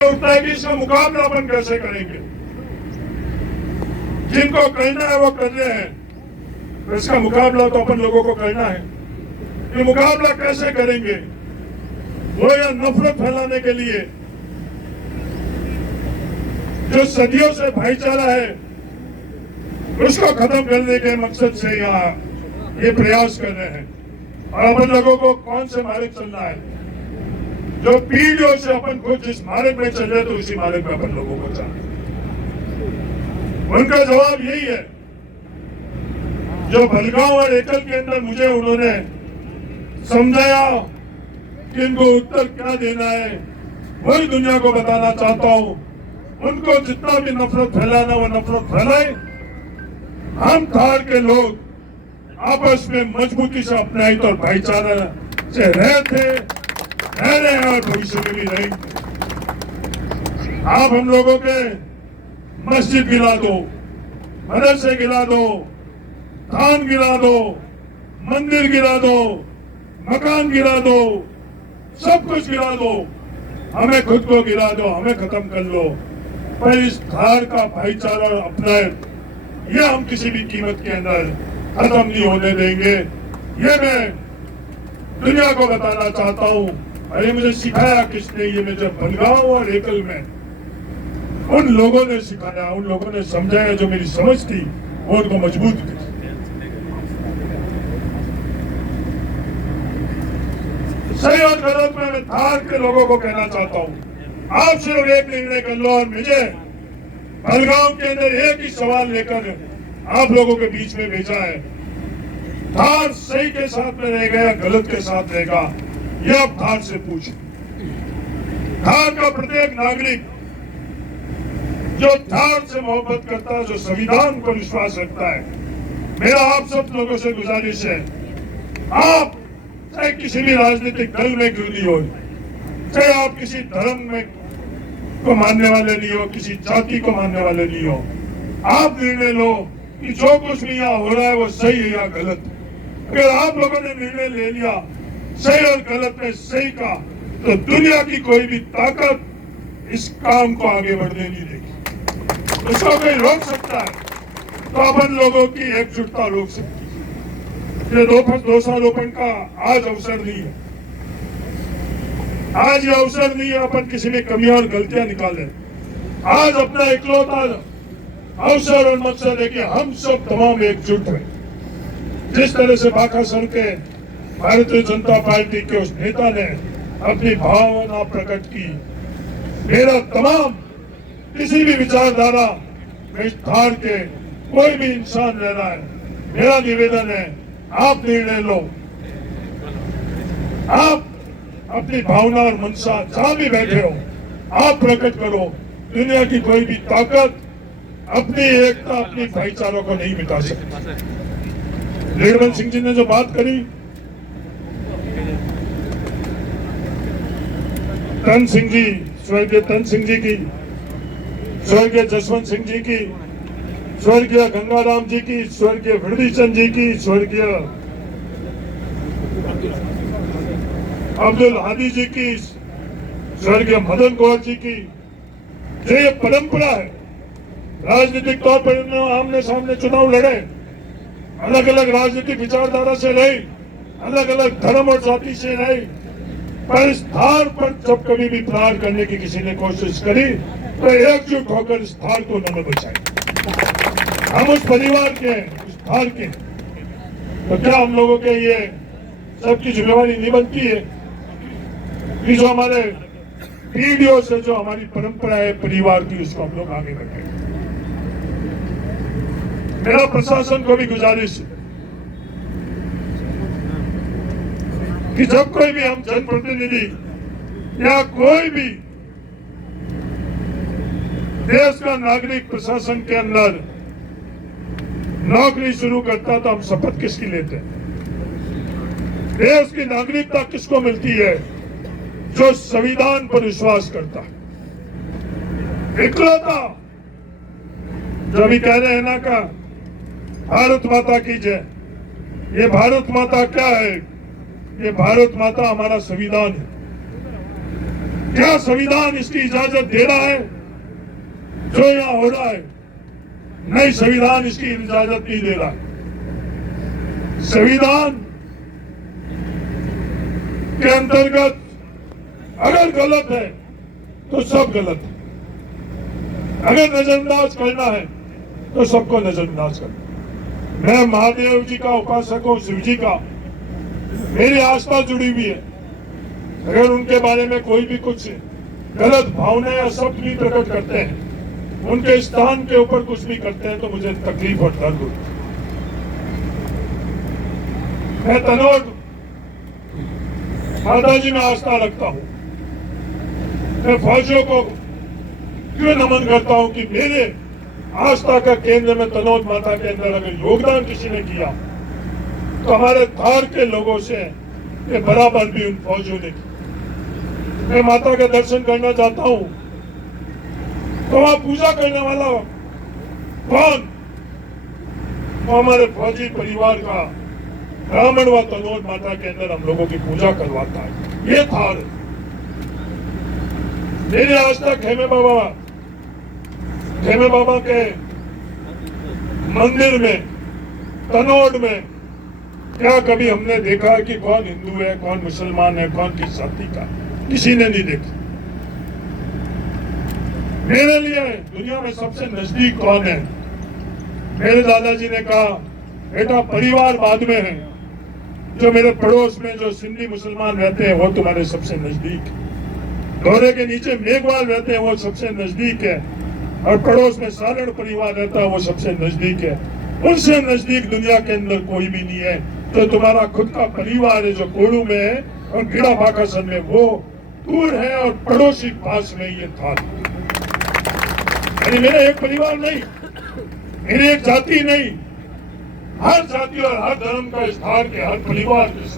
उठता है कि इसका मुकाबला अपन कैसे करेंगे। जिनको करना है वो कर रहे हैं, इसका मुकाबला तो अपन लोगों को करना है। ये मुकाबला कैसे करेंगे? वो या नफरत फैलाने के लिए जो सदियों से भाईचारा है उसको खत्म करने के मकसद से यहाँ ये प्रयास कर रहे हैं। और अपन लोगों को कौन से मार्ग चलना है? जो पीढ़ियों से अपन खुद जिस मार्ग में चल रहे तो उसी मार्ग में अपन लोगों को चलना। उनका जवाब यही है जो भलगांव और एकल के अंदर मुझे उन्होंने समझाया कि इनको उत्तर क्या देना है, वही दुनिया को बताना चाहता हूं। उनको जितना भी नफरत फैलाना वो नफरत फैलाए। हम थार के लोग आपस में मजबूती से अपने हित और भाईचारा से रहे हैं और भविष्य में भी रहेंगे। आप हम लोगों के मस्जिद गिरा दो, मदरसे गिरा दो, थान गिरा दो, मंदिर गिरा दो, मकान गिरा दो, सब कुछ गिरा दो, हमें खुद को गिरा दो, हमें खत्म कर लो, पर इस धार का भाईचारा अपना ये हम किसी भी कीमत के अंदर खत्म नहीं होने देंगे। ये मैं दुनिया को बताना चाहता हूँ। अरे मुझे सिखाया किसने? ये मुझे भलगांव और एकल में उन लोगों ने सिखाया, उन लोगों ने समझाया जो मेरी समझ थी वो उनको मजबूत की। सही और गलत में मैं धार के लोगों को कहना चाहता हूँ, आप सिर्फ एक निर्णय कर लो। और मुझे भलगांव के अंदर एक ही सवाल लेकर आप लोगों के बीच में भेजा है। धार सही के साथ में रहेगा या गलत के साथ रहेगा, ये आप धार से पूछें। धार का प्रत्येक नागरिक जो धार से मोहब्बत करता है, जो संविधान पर विश्वास रखता है, मेरा आप सब लोगों से गुजारिश है, आप चाहे किसी भी राजनीतिक दल में क्यों नहीं हो, चाहे आप किसी धर्म में को मानने वाले नहीं हो, किसी जाति को मानने वाले नहीं हो, आप निर्णय लो कि जो कुछ भी यहाँ हो रहा है वो सही है या गलत है। अगर आप लोगों ने निर्णय ले लिया सही और गलत में सही का, तो दुनिया की कोई भी ताकत इस काम को आगे बढ़ने नहीं देगी। इसको कोई रोक सकता है तो अपन लोगों की एकजुटता रोक सकती है। ये दोषारोपण का आज अवसर नहीं है। आज ये अवसर नहीं है अपन किसी में कमियां और गलतियां निकाले। आज अपना इकलौता अवसर और मकसद है कि हम सब तमाम एकजुट हैं। जिस तरह से बाकासुर के भारतीय जनता पार्टी के उस नेता ने अपनी भावना प्रकट की, मेरा तमाम किसी भी विचारधारा में इस धार के कोई भी इंसान रह रहा है, मेरा निवेदन है आप निर्णय लो। आप अपनी भावना और मनसा जहां भी बैठे हो आप प्रकट करो। दुनिया की कोई भी ताकत अपनी एकता, अपनी भाईचारों को नहीं मिटा सकती। निर्मल सिंह जी ने जो बात करी, तन सिंह जी, स्वर्गीय तन सिंह जी की, स्वर्गीय जसवंत सिंह जी की, स्वर्गीय गंगाराम जी की, स्वर्गीय विरदीचंद जी की, स्वर्गीय अब्दुल हादी जी की, स्वर्गीय मदन गौर जी की, जो ये परंपरा है, राजनीतिक तौर पर आमने सामने चुनाव लड़े, अलग अलग राजनीतिक विचारधारा से रहे, अलग अलग धर्म और जाति से रहे, पर इस धार पर जब कभी भी प्रहार करने की किसी ने कोशिश करी तो एकजुट होकर इस धार को उन्होंने बचाया। हम उस परिवार के, उस धार के, तो क्या हम लोगों के ये सबकी जिम्मेवारी नहीं बनती है कि जो हमारे पीढ़ियों से जो हमारी परंपरा है परिवार की, उसको हम लोग आगे बढ़ाएं। मेरा प्रशासन को भी गुजारिश है कि जब कोई भी हम जनप्रतिनिधि या कोई भी देश का नागरिक प्रशासन के अंदर नौकरी शुरू करता तो हम शपथ किसकी लेते हैं? देश की नागरिकता किसको मिलती है? जो संविधान पर विश्वास करता है। इकलौता जो अभी कह रहे हैं ना का भारत माता की जय, ये भारत माता क्या है? ये भारत माता हमारा संविधान है। क्या संविधान इसकी इजाजत दे रहा है? जो यहाँ हो रहा है, नहीं, संविधान इसकी इजाजत नहीं दे रहा है। संविधान के अंतर्गत अगर गलत है तो सब गलत है, अगर नजरअंदाज करना है तो सबको नजरअंदाज करना। मैं महादेव जी का उपासक हूं, शिव जी का, मेरी आस्था जुड़ी हुई है। अगर उनके बारे में कोई भी कुछ गलत भावना या शब्द भी प्रकट करते हैं, उनके स्थान के ऊपर कुछ भी करते हैं, तो मुझे तकलीफ और दर्द होती है। मैं तनोट माता जी में आस्था रखता हूं। मैं फौजियों को क्यों नमन करता हूं कि मेरे आस्था का केंद्र में तनोट माता के अंदर अगर योगदान किसी ने किया तो हमारे धार के लोगों से के बराबर भी उन फौजियों ने किया। मैं माता के दर्शन करना चाहता हूं तो वहां पूजा करने वाला कौन? वो हमारे फौजी परिवार का ब्राह्मण व तनोट माता के अंदर हम लोगों की पूजा करवाता है। ये थार मेरी आस्था खेमे बाबा के मंदिर में, तनोट में क्या कभी हमने देखा है कि कौन हिंदू है, कौन मुसलमान है, कौन किस जाति का? किसी ने नहीं देखा। मेरे लिए दुनिया में सबसे नजदीक कौन है? मेरे दादाजी ने कहा, बेटा परिवार बाद में है, जो मेरे पड़ोस में जो सिंधी मुसलमान रहते हैं वो तुम्हारे सबसे नजदीक है। दोहरे के नीचे मेघवाल रहते हैं वो सबसे नजदीक है, और पड़ोस में सारण परिवार रहता है वो सबसे नजदीक है। उनसे नजदीक दुनिया के अंदर कोई भी नहीं है। तो तुम्हारा खुद का परिवार है जो कोड़ू में है और गिड़ा बाकासन में, वो दूर है, और पड़ोसी पास में ये था। यानी मेरा एक परिवार नहीं, मेरी एक जाति नहीं, हर जाति और हर धर्म का स्थान के हर परिवार के